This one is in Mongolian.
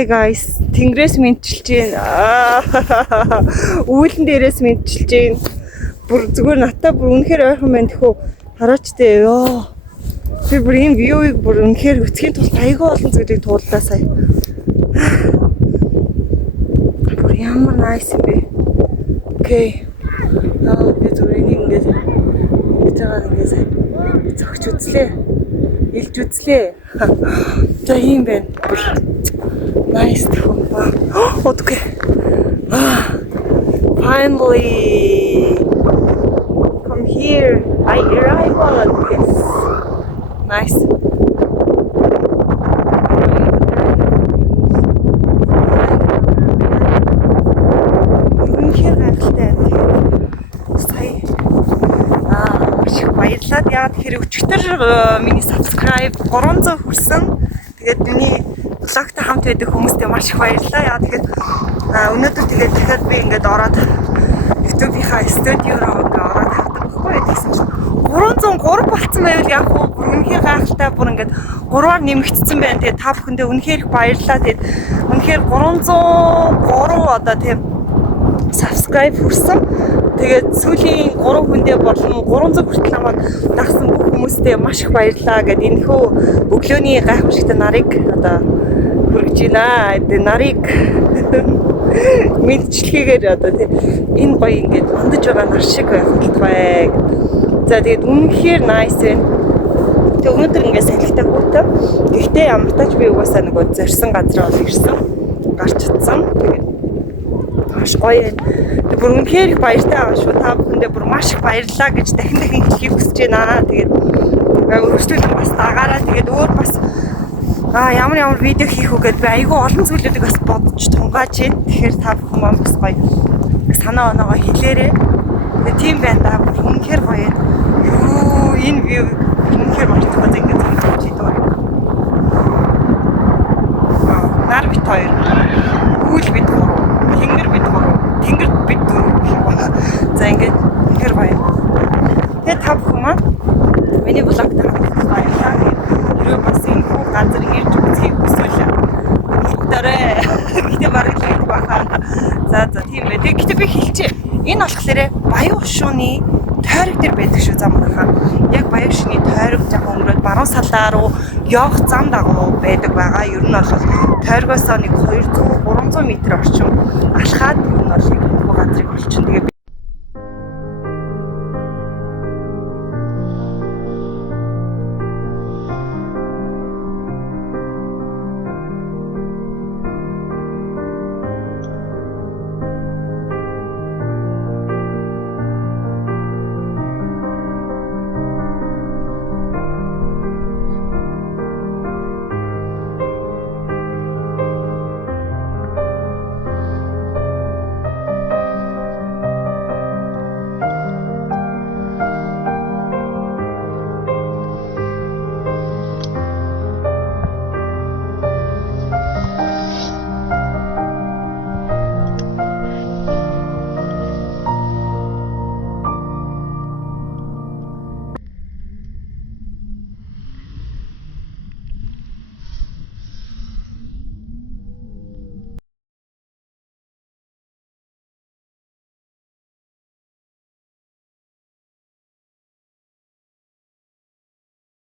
Hi guys, тэнгэрээс мэдчилж байна. Үүлэн дээрээс мэдчилж байна. Бүр зүгээр натаа бүр үнэхээр ойрхон байна тэхүү. Хараач тээ ёо. Би бүр энэ вьюийг бүр үнэхээр өцгийн тулд айгүй олон зүйлийг тууллаа сая. Бүр ямар nice юм бэ. Окей. Би зүгээр энийг ингэж сая зогч үзлээ. Илж үзлээ. За юм байна. Nice too. Okay. Finally, come here. I arrived. Yes. Nice. Баярлалаа. Яагаад тэгэхээр өчигдөр миний subscribe 300 хүрсэн. Тэгээд миний блогтой хамт байдаг хүмүүстээ маш их баярлалаа. Яагаад тэгэхээр өнөөдөр тэгээд дахиад би ингээд ороод YouTube-ийнхаа студиороо ороод хардаг байхгүй гэсэн чинь 303 болцсон байвал яг бүр үнэхээр гайхалтай бүр ингээд 3-аар нэмэгдсэн байна. Тэгээд та бүхэндээ үнэхээр их баярлалаа. Тэгээд үнэхээр 303 одоо тийм subscribe хүрсэн. Тэгээд сүүлийн 3 хүндээ болон 300 хүртэл намайг дагсан бүх хүмүүстээ маш их баярлалаа гэд энэхүү өглөөний гайхамшигтай нарыг одоо хүргэж байна. Тэгээд нарыг мэдчилгээгээр одоо тийм энэ гоё ингээд ундаж байгаа нар шиг байх болтугай. За тэгээд үнэхээр nice байна. Тэгээд өнөөдөр ингээд салхитай хүүтэй. Гэхдээ ямар тач би угаасаа нөгөө зорьсон газар бол ирсэн. Гарч чадсан. Тэгээд маш гоё байна. Бүр үнэхээр их баяртай байгаа шүү. Та бүхэндээ бүр маш их баярлалаа гэж дахин хэлхийг хүсэж байна. Тэгээд өргөжлөл бас дагаараа тэгээд өөр бас ямар видео хийх үгээд би айгүй олон зүйлүүдийг бас бодож тунгааж байна. Тэгэхээр та бүхэн маань бас гоё санаа оноогоо хэлээрэй. Тэгээд тийм байна да. Бүр үнэхээр гоё байна. Юу энэ view үнэхээр мартахгүй ингээд зүгт чийдөө. Нар бит хоёр. Үйл бит гурав. Тэнгэр бит гурав. Тэнгэр бит дөрөв. За ингээд үнэхээр гоё. Тэгээд та бүхэн маань миний блогт хамт баярлалаа. Хэрвээ бас энэ газар ирж үзхийг хүсвэл бүгдээрээ гэтээ бараг л баха. За тийм бай. Гэтээ би хэлчихье. Энэ болохоор Баян Хошууны тойрог дээр байдаг шүү зам хаа. Яг Баян Хошууны тойрог жах өнгөрөөд баруун салаа руу явах зам дагуу байдаг байгаа. Ер нь бол тойрогоос нэг 200-300 м орчим алхаад энэ бол яг газрыг олчин. Тэгээ